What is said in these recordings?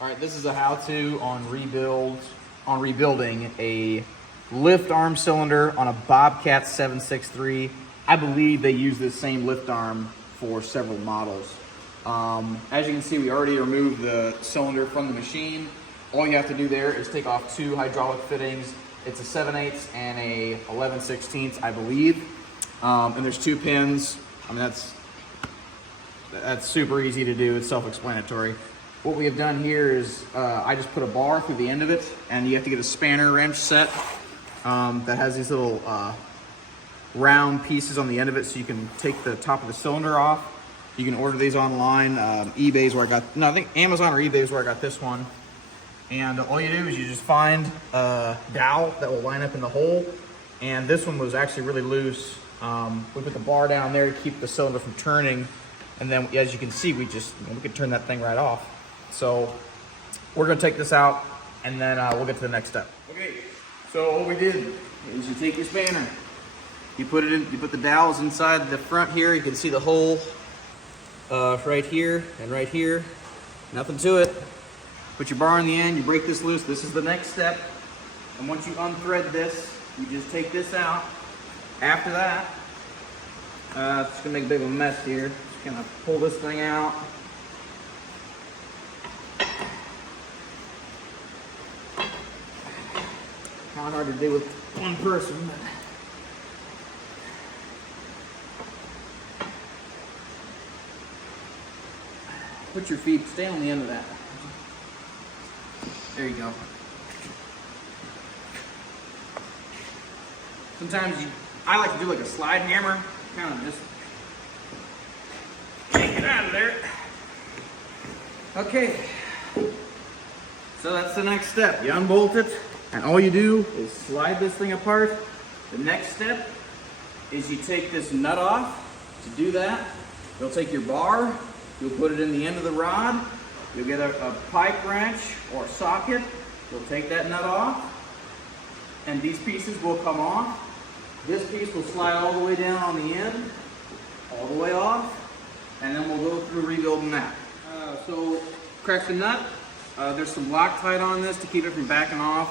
All right, this is a how-to on rebuilding a lift arm cylinder on a Bobcat 763. I believe they use this same lift arm for several models. As you can see, we already removed the cylinder from the machine. All you have to do there is take off two hydraulic fittings. It's a 7/8 and a 11/16, I believe. And there's two pins. I mean, that's super easy to do. It's self-explanatory. What we have done here is I just put a bar through the end of it, and you have to get a spanner wrench set that has these little round pieces on the end of it, so you can take the top of the cylinder off. You can order these online. eBay's where I got, no, I think Amazon or eBay is where I got this one. And all you do is you just find a dowel that will line up in the hole. And this one was actually really loose. We put the bar down there to keep the cylinder from turning. And then as you can see, we could turn that thing right off. So we're gonna take this out, and then we'll get to the next step. Okay, so what we did is you take your spanner, you put the dowels inside the front here. You can see the hole right here and right here. Nothing to it. Put your bar in the end, you break this loose. This is the next step. And once you unthread this, you just take this out. After that, it's just gonna make a bit of a mess here. Just gonna pull this thing out. Kind of hard to do with one person, but put your feet, stay on the end of that. There you go. Sometimes I like to do like a slide hammer, kind of just take it out of there. Okay, so that's the next step. You unbolt it, and all you do is slide this thing apart. The next step is you take this nut off. To do that, you'll take your bar, you'll put it in the end of the rod, you'll get a pipe wrench or socket, you'll take that nut off, and these pieces will come off. This piece will slide all the way down on the end, all the way off, and then we'll go through rebuilding that. So crack the nut. There's some Loctite on this to keep it from backing off.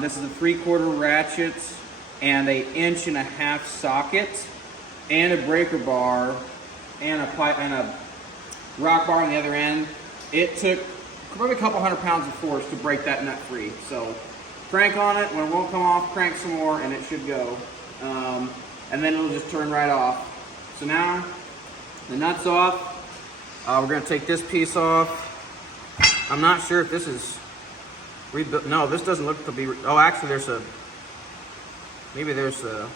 This is a 3/4 ratchet and a 1.5" socket, and a breaker bar, and a pipe and a rock bar on the other end. It took probably a couple 100 pounds of force to break that nut free. So crank on it. When it won't come off, crank some more, and it should go. And then it'll just turn right off. So now the nut's off. We're gonna take this piece off. I'm not sure if this is rebuilt. No, this doesn't look to be. Oh, actually, maybe there's a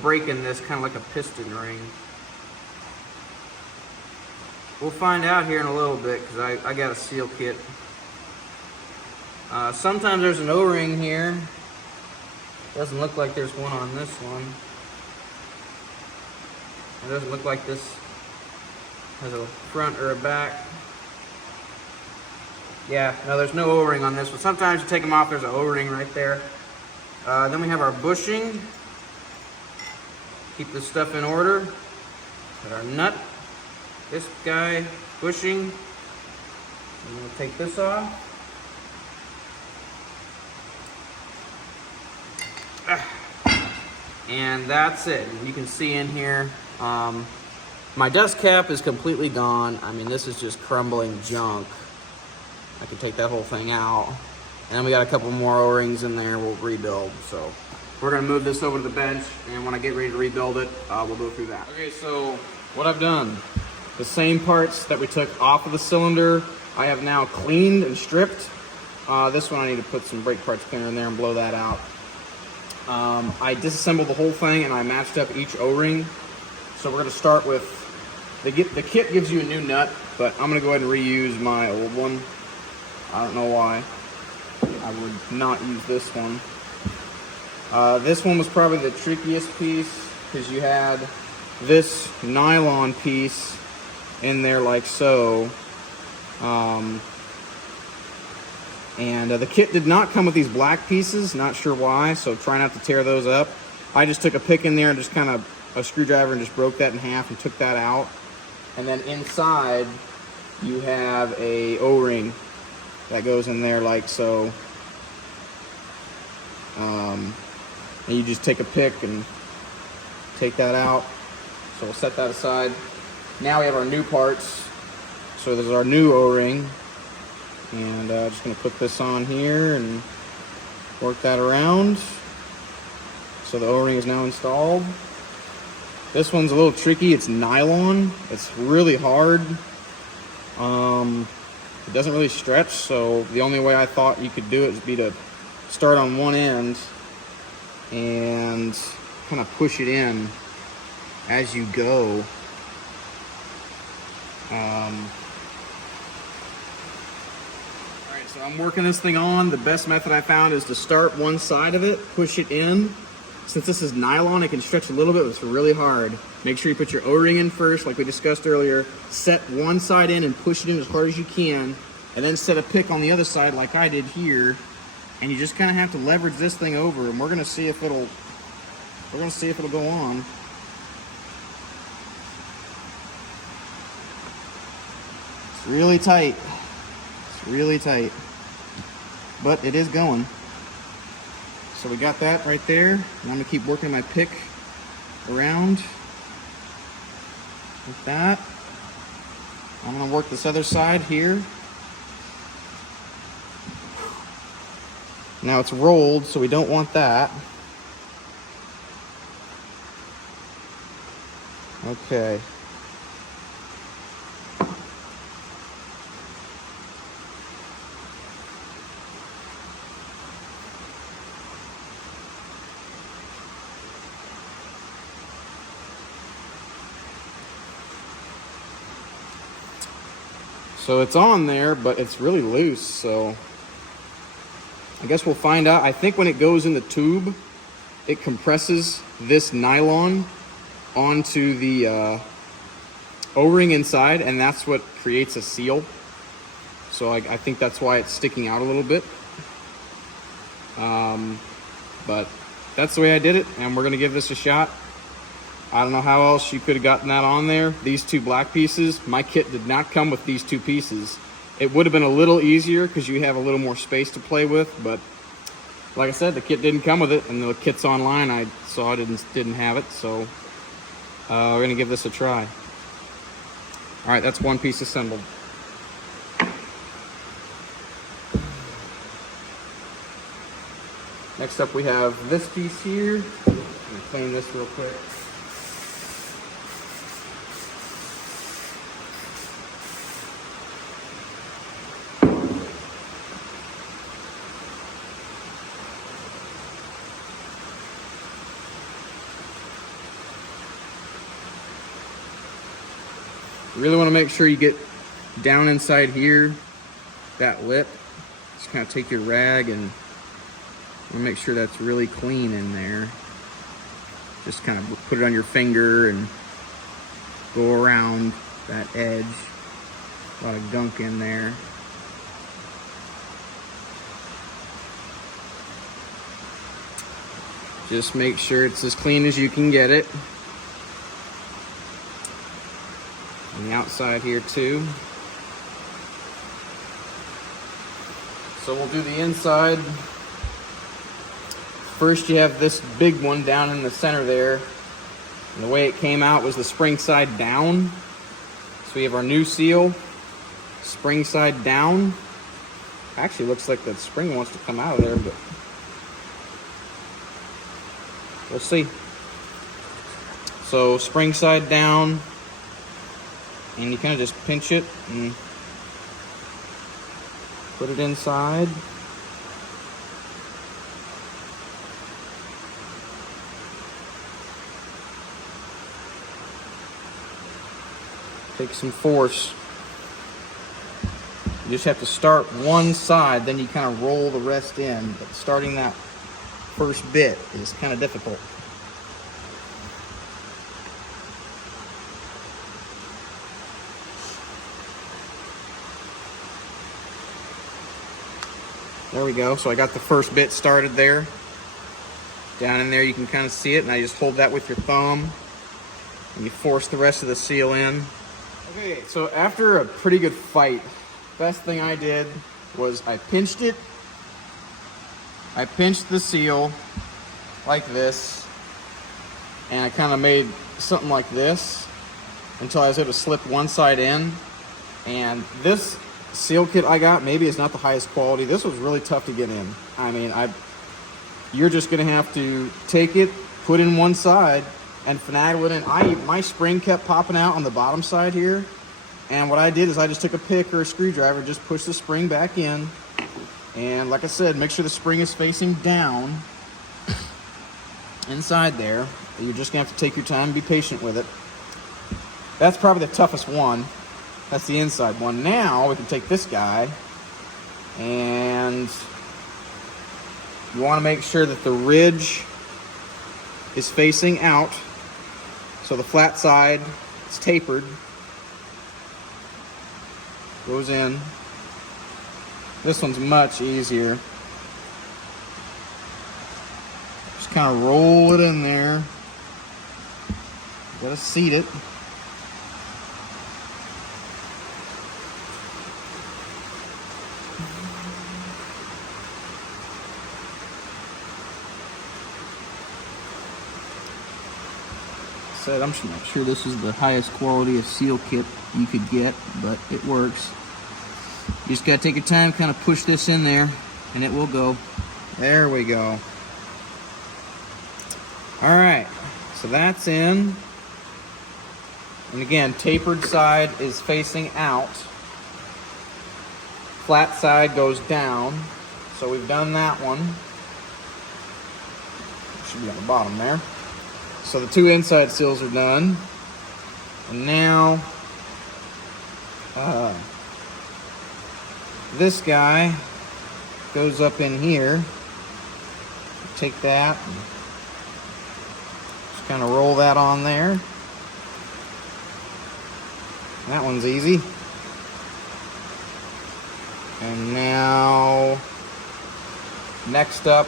break in this, kind of like a piston ring. We'll find out here in a little bit, because I got a seal kit. Sometimes there's an O-ring here. Doesn't look like there's one on this one. It doesn't look like this has a front or a back. Yeah, no, there's no O-ring on this one. Sometimes you take them off, there's an O-ring right there. Then we have our bushing. Keep this stuff in order. Got our nut. This guy, bushing. And we'll take this off. And that's it. You can see in here, my dust cap is completely gone. I mean, this is just crumbling junk. I can take that whole thing out. And then we got a couple more O-rings in there we'll rebuild. So we're gonna move this over to the bench, and when I get ready to rebuild it, we'll go through that. Okay, so what I've done, the same parts that we took off of the cylinder, I have now cleaned and stripped. This one I need to put some brake parts cleaner in there and blow that out. I disassembled the whole thing, and I matched up each O-ring. So we're gonna start with, the kit gives you a new nut, but I'm gonna go ahead and reuse my old one. I don't know why. I would not use this one. This one was probably the trickiest piece, because you had this nylon piece in there like so. And the kit did not come with these black pieces, not sure why, so try not to tear those up. I just took a pick in there and just kind of a screwdriver and just broke that in half and took that out. And then inside you have a O-ring that goes in there like so. And you just take a pick and take that out. So we'll set that aside. Now we have our new parts. So there's our new O-ring. And just gonna put this on here and work that around. So the O-ring is now installed. This one's a little tricky. It's nylon. It's really hard. It doesn't really stretch, so the only way I thought you could do it would be to start on one end and kind of push it in as you go. Alright, so I'm working this thing on. The best method I found is to start one side of it, push it in. Since this is nylon, it can stretch a little bit, but it's really hard. Make sure you put your O-ring in first, like we discussed earlier. Set one side in and push it in as hard as you can, and then set a pick on the other side like I did here. And you just kind of have to leverage this thing over, and we're gonna see if it'll go on. It's really tight. It's really tight. But it is going. So we got that right there. And I'm gonna keep working my pick around like that. I'm gonna work this other side here. Now it's rolled, so we don't want that. Okay. So it's on there, but it's really loose, so I guess we'll find out. I think when it goes in the tube, it compresses this nylon onto the O-ring inside, and that's what creates a seal. So I think that's why it's sticking out a little bit. But that's the way I did it, and we're gonna give this a shot. I don't know how else you could have gotten that on there. These two black pieces, my kit did not come with these two pieces. It would have been a little easier because you have a little more space to play with, but like I said, the kit didn't come with it, and the kit's online. I saw it didn't have it, so we're gonna give this a try. All right, that's one piece assembled. Next up, we have this piece here. I'm gonna clean this real quick. You really want to make sure you get down inside here, that lip. Just kind of take your rag and make sure that's really clean in there. Just kind of put it on your finger and go around that edge. A lot of gunk in there. Just make sure it's as clean as you can get it. On the outside here too. So we'll do the inside. First you have this big one down in the center there. And the way it came out was the spring side down. So we have our new seal, spring side down. Actually looks like the spring wants to come out of there, but we'll see. So spring side down. And you kind of just pinch it and put it inside. Take some force. You just have to start one side, then you kind of roll the rest in. But starting that first bit is kind of difficult. There we go. So I got the first bit started there. Down in there you can kind of see it, and I just hold that with your thumb and you force the rest of the seal in. Okay, so after a pretty good fight, best thing I did was I pinched it. I pinched the seal like this, and I kind of made something like this until I was able to slip one side in. And this seal kit I got, maybe it's not the highest quality. This was really tough to get in. I mean, you're just gonna have to take it, put in one side, and finagle it in. My spring kept popping out on the bottom side here, and what I did is I just took a pick or a screwdriver, just pushed the spring back in, and like I said, make sure the spring is facing down inside there. You're just gonna have to take your time and be patient with it. That's probably the toughest one. That's the inside one. Now we can take this guy, and you want to make sure that the ridge is facing out, so the flat side is tapered, goes in. This one's much easier. Just kind of roll it in there. Gotta seat it. I'm not sure this is the highest quality of seal kit you could get, but it works. You just gotta take your time, kind of push this in there, and it will go. There we go. All right, so that's in. And again, tapered side is facing out. Flat side goes down. So we've done that one. Should be on the bottom there. So the two inside seals are done. And now, this guy goes up in here. Take that, and just kind of roll that on there. That one's easy. And now, next up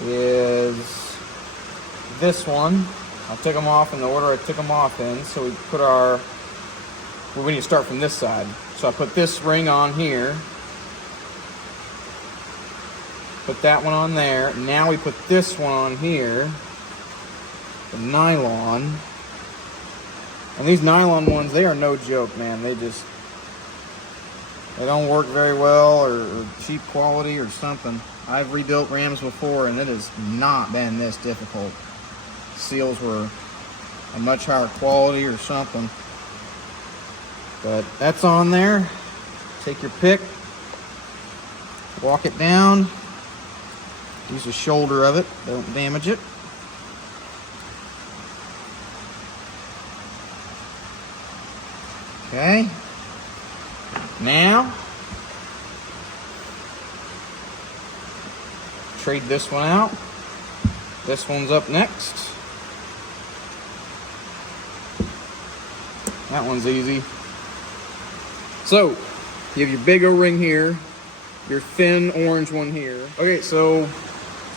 is this one. I'll take them off in the order I took them off in. So we put we need to start from this side. So I put this ring on here. Put that one on there. Now we put this one on here. The nylon. And these nylon ones, they are no joke, man. They don't work very well, or cheap quality or something. I've rebuilt rams before, and it has not been this difficult. Seals were a much higher quality or something. But that's on there. Take your pick, walk it down, use the shoulder of it, don't damage it. Okay, now trade this one out. This one's up next. That one's easy. So, you have your big O-ring here, your thin orange one here. Okay, so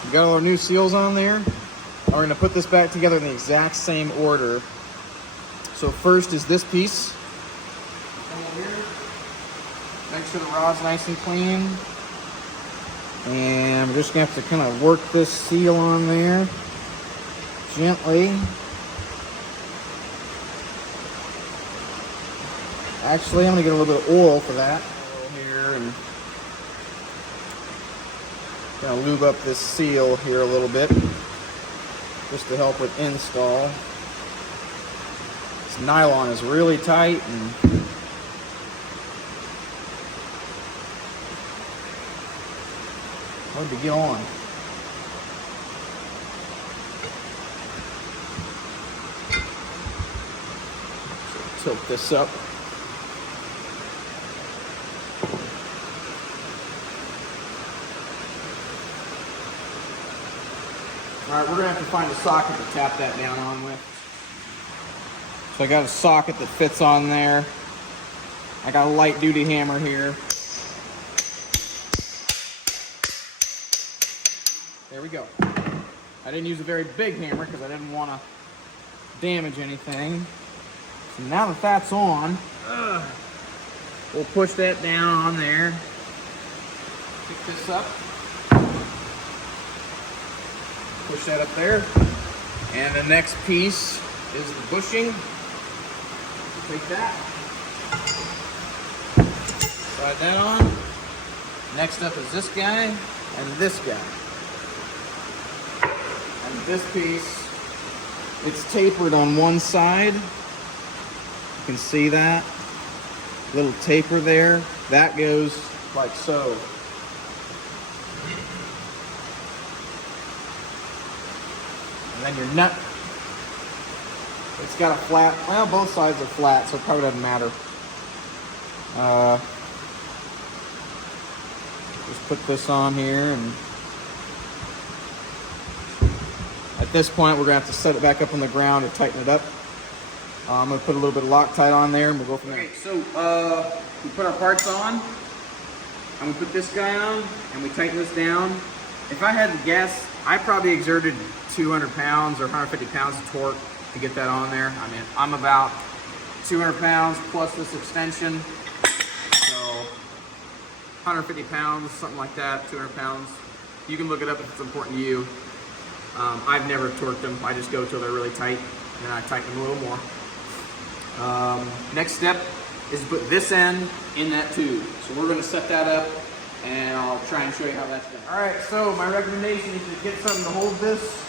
we got all our new seals on there. We're gonna put this back together in the exact same order. So first is this piece. Come over here. Make sure the rod's nice and clean. And we're just gonna have to kind of work this seal on there gently. Actually, I'm gonna get a little bit of oil for that. Oil here, and gonna lube up this seal here a little bit, just to help with install. This nylon is really tight and hard to get on. So tilt this up. All right, we're gonna have to find a socket to tap that down on with. So I got a socket that fits on there. I got a light duty hammer here. There we go. I didn't use a very big hammer because I didn't want to damage anything. Now that that's on, we'll push that down on there. Pick this up. Push that up there. And the next piece is the bushing. Take that. Slide that on. Next up is this guy and this guy. And this piece, it's tapered on one side. You can see that little taper there. That goes like so. And then your nut, it's got a flat, well, both sides are flat, so it probably doesn't matter. Just put this on here, and at this point we're gonna have to set it back up on the ground and tighten it up. I'm gonna put a little bit of Loctite on there and we'll go from there. Okay, so we put our parts on, and we put this guy on, and we tighten this down. If I had to guess, I probably exerted 200 pounds or 150 pounds of torque to get that on there. I mean, I'm about 200 pounds plus this extension. So 150 pounds, something like that, 200 pounds. You can look it up if it's important to you. I've never torqued them. I just go till they're really tight, and then I tighten them a little more. Next step is to put this end in that tube. So we're gonna set that up, and I'll try and show you how that's done. All right, so my recommendation is to get something to hold this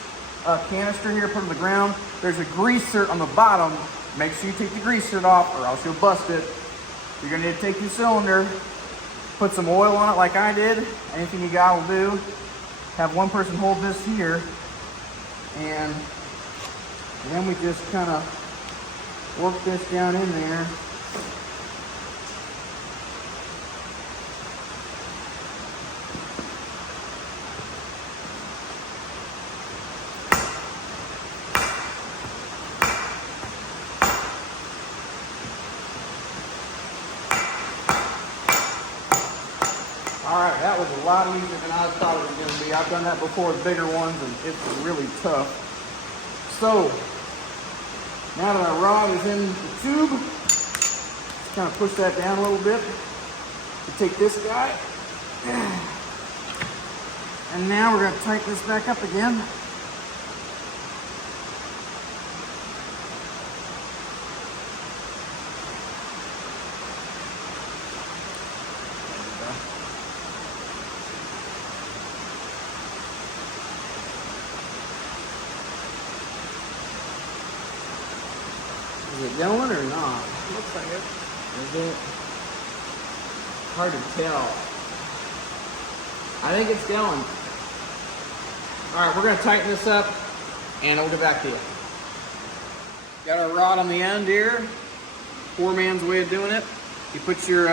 canister here, put it on the ground. There's a grease cert on the bottom. Make sure you take the grease cert off or else you'll bust it. You're gonna need to take your cylinder, put some oil on it like I did. Anything you got will do. Have one person hold this here, and then we just kind of work this down in there. Alright, that was a lot easier than I thought it was going to be. I've done that before with bigger ones, and it's really tough. So, now that our rod is in the tube, just kind of push that down a little bit. We take this guy, and now we're going to tighten this back up again. Is it going or not? Looks like it. Is it? Hard to tell. I think it's going. All right, we're gonna tighten this up and we'll get back to you. Got our rod on the end here. Poor man's way of doing it. You put your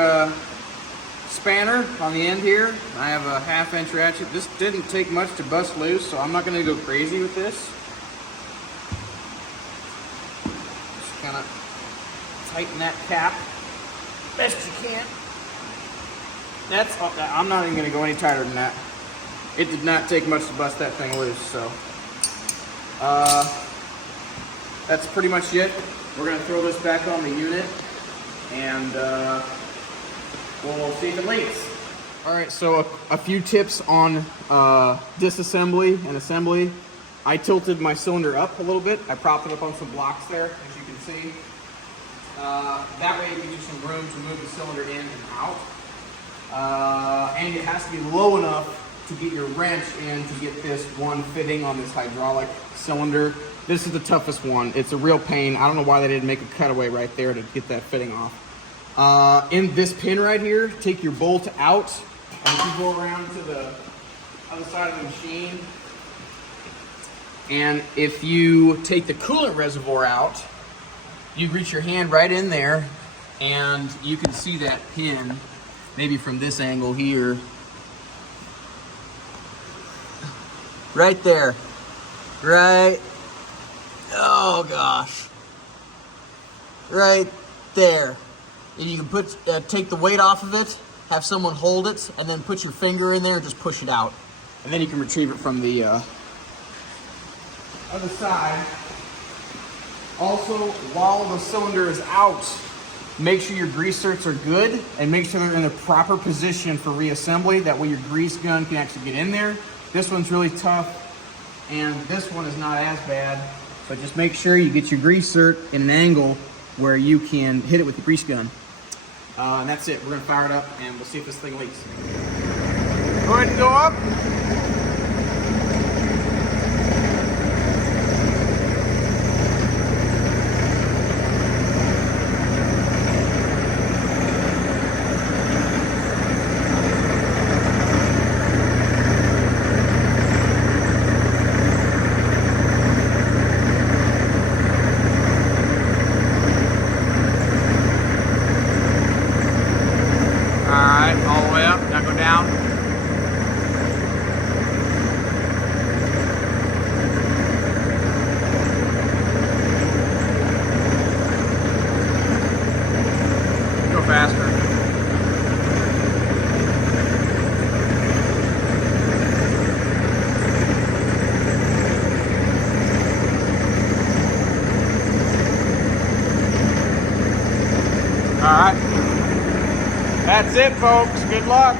spanner on the end here. I have a 1/2 inch ratchet. This didn't take much to bust loose, so I'm not gonna go crazy with this. Kind of tighten that cap best you can. That's, I'm not even going to go any tighter than that. It did not take much to bust that thing loose, so that's pretty much it. We're going to throw this back on the unit, and we'll see if it leaks. All right, so a few tips on disassembly and assembly. I tilted my cylinder up a little bit. I propped it up on some blocks there, as you can see. That way it gives you some room to move the cylinder in and out. And it has to be low enough to get your wrench in to get this one fitting on this hydraulic cylinder. This is the toughest one. It's a real pain. I don't know why they didn't make a cutaway right there to get that fitting off. In this pin right here, take your bolt out, and you go around to the other side of the machine. And if you take the coolant reservoir out, you reach your hand right in there, and you can see that pin, maybe from this angle here. Right there. Right. Oh gosh. Right there. And you can put take the weight off of it, have someone hold it, and then put your finger in there and just push it out. And then you can retrieve it from the other side. Also, while the cylinder is out, make sure your grease certs are good and make sure they're in the proper position for reassembly. That way your grease gun can actually get in there. This one's really tough and this one is not as bad. But just make sure you get your grease cert in an angle where you can hit it with the grease gun. And that's it. We're gonna fire it up and we'll see if this thing leaks. Go ahead and go up. All the way up, now go down. Go faster. All right. That's it, folks. Good luck.